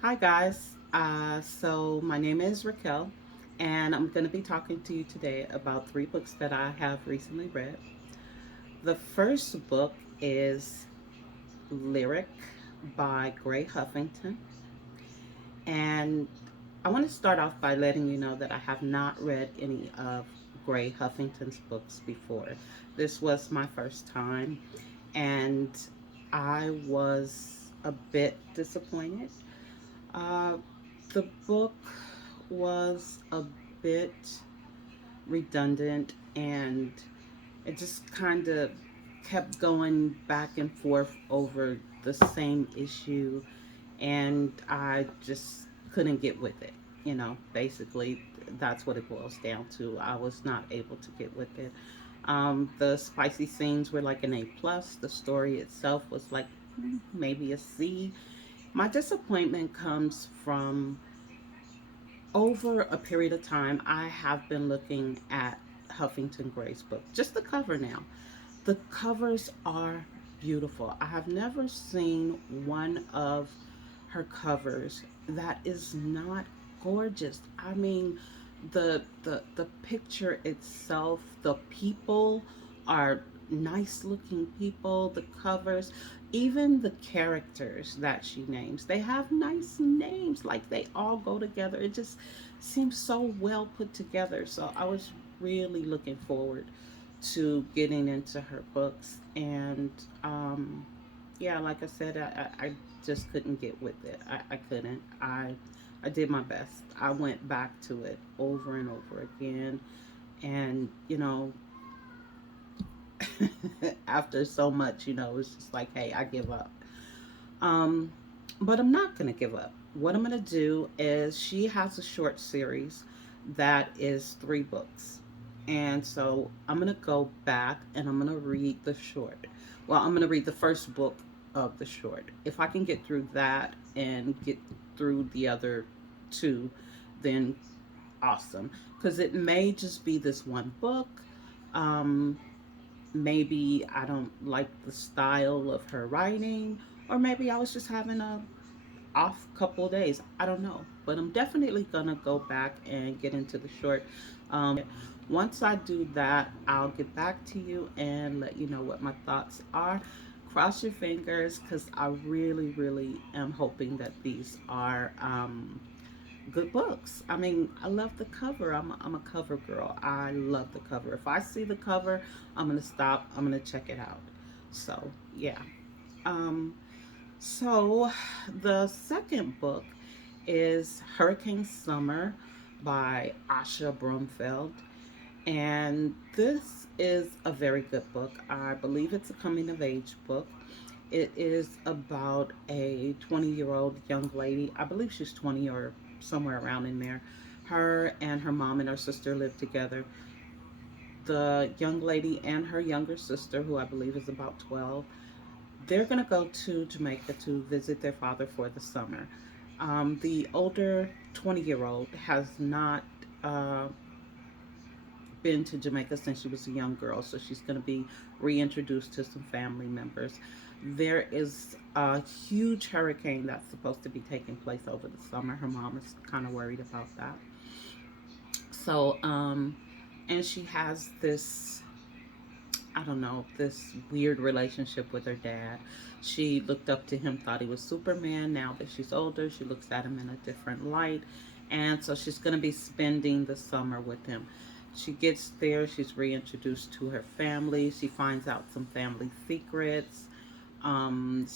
Hi, guys. So, my name is Raquel, and I'm going to be talking to you today about three books that I have recently read. The first book is Lyric by Gray Huffington, and I want to start off by letting you know that I have not read any of Gray Huffington's books before. This was my first time, and I was a bit disappointed. Uh, the book was a bit redundant, and it just kind of kept going back and forth over the same issue, and I just couldn't get with it. Basically, that's what it boils down to. I was not able to get with it. The spicy scenes were like an A plus. The story itself was like maybe a C. My disappointment comes from over a period of time. I have been looking at Huffington Gray's book, just the cover now. The covers are beautiful. I have never seen one of her covers that is not gorgeous. I mean, the picture itself, the people are nice looking people, the covers, even the characters that she names. They have nice names, like they all go together. It just seems so well put together. So I was really looking forward to getting into her books. And yeah, like I said, I just couldn't get with it. I couldn't. I did my best. I went back to it over and over again. And, after so much, it's just like, hey, I give up. Um, but I'm not going to give up. What I'm going to do is she has a short series that is three books. And so I'm going to go back and I'm going to read the short. Well, I'm going to read the first book of the short. If I can get through that and get through the other two, then awesome. Because it may just be this one book. Um, Maybe I don't like the style of her writing, or maybe I was just having a off couple of days. I don't know, but I'm definitely gonna go back and get into the short. Once I do that, I'll get back to you and let you know what my thoughts are. Cross your fingers, because I really, really am hoping that these are good books. I mean, I love the cover. I'm a cover girl. I love the cover. If I see the cover, I'm going to stop. I'm going to check it out. So, yeah. Um, so, the second book is Hurricane Summer by Asha Brumfeld. And this is a very good book. I believe it's a coming of age book. It is about a 20-year-old young lady. I believe she's 20 or somewhere around in there. Her and her mom and her sister live together. The young lady and her younger sister, who I believe is about 12, they're going to go to Jamaica to visit their father for the summer. The older 20-year-old has not uh, been to Jamaica since she was a young girl, so she's going to be reintroduced to some family members. There is a huge hurricane that's supposed to be taking place over the summer. Her mom is kind of worried about that. So, and she has this, I don't know, this weird relationship with her dad. She looked up to him, thought he was Superman. Now that she's older, she looks at him in a different light. And so she's going to be spending the summer with him. She gets there, she's reintroduced to her family. She finds out some family secrets.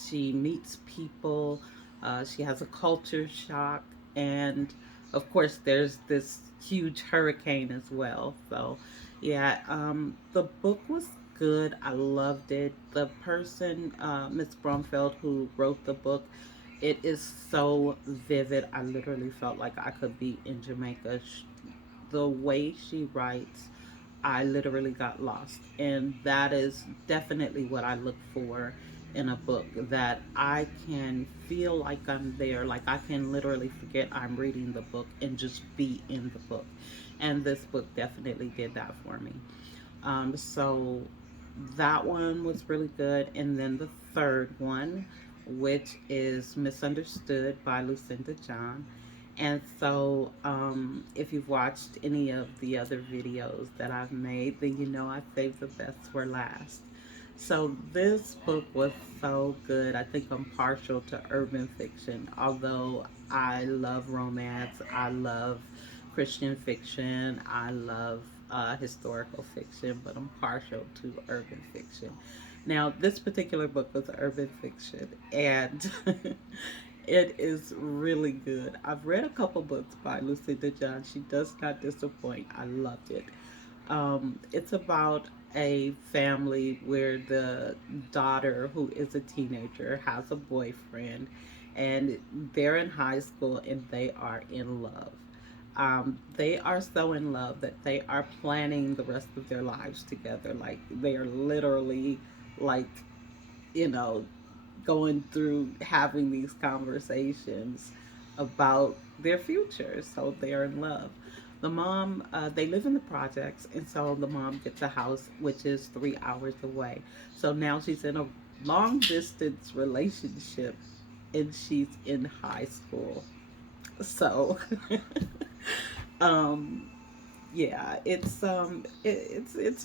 She meets people. She has a culture shock. And of course, there's this huge hurricane as well. So, yeah, the book was good. I loved it. The person, Miss Bromfeld, who wrote the book, it is so vivid. I literally felt like I could be in Jamaica. The way she writes, I literally got lost. And that is definitely what I look for in a book, that I can feel like I'm there, like I can literally forget I'm reading the book and just be in the book. And this book definitely did that for me. So that one was really good. And then the third one which is Misunderstood by Lucinda John. And so, if you've watched any of the other videos that I've made, then you know I saved the best for last. So, this book was so good. I think I'm partial to urban fiction, although I love romance, I love Christian fiction, I love historical fiction, but I'm partial to urban fiction. Now, this particular book was urban fiction, and it is really good. I've read a couple books by Lucinda John. She does not disappoint. I loved it. It's about a family where the daughter, who is a teenager, has a boyfriend, and they're in high school and they are in love. They are so in love that they are planning the rest of their lives together. Like, they are literally, like, you know, going through having these conversations about their future. So they are in love. The mom, they live in the projects, and so the mom gets a house which is 3 hours away. So now she's in a long distance relationship and she's in high school. So, um, yeah, it's a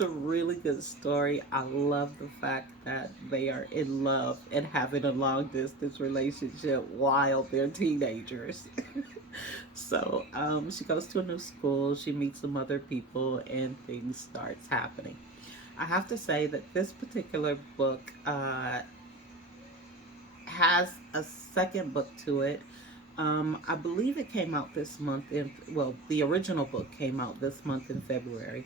really good story. I love the fact that they are in love and having a long distance relationship while they're teenagers. So, she goes to a new school, she meets some other people, and things starts happening. I have to say that this particular book has a second book to it. I believe it came out this month. Well, the original book came out this month in February,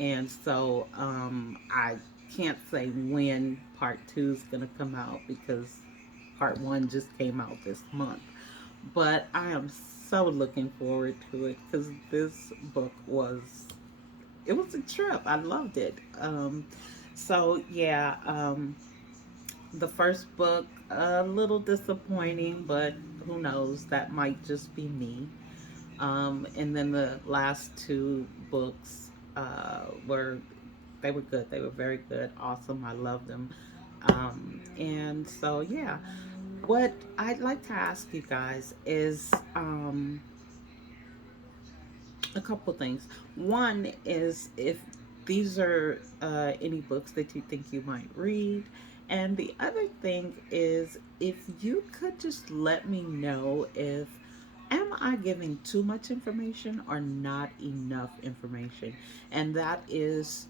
and so I can't say when part two is gonna come out because part one just came out this month. But I am so looking forward to it because this book was, it was a trip. I loved it. So yeah, the first book a little disappointing, but who knows? That might just be me. And then the last two books were, they were good. They were very good, awesome. I loved them. And so yeah, what I'd like to ask you guys is a couple things. One is if these are any books that you think you might read. And the other thing is if you could just let me know if am I giving too much information or not enough information? And that is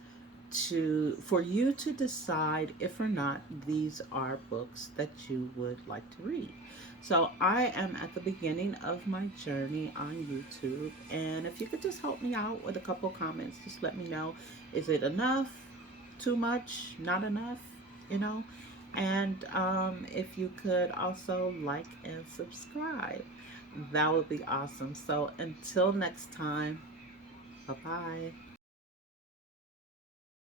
to for you to decide if or not these are books that you would like to read. So I am at the beginning of my journey on YouTube, and if you could just help me out with a couple comments, just let me know, is it enough, too much, not enough, you know? And if you could also like and subscribe, that would be awesome. So until next time, bye bye.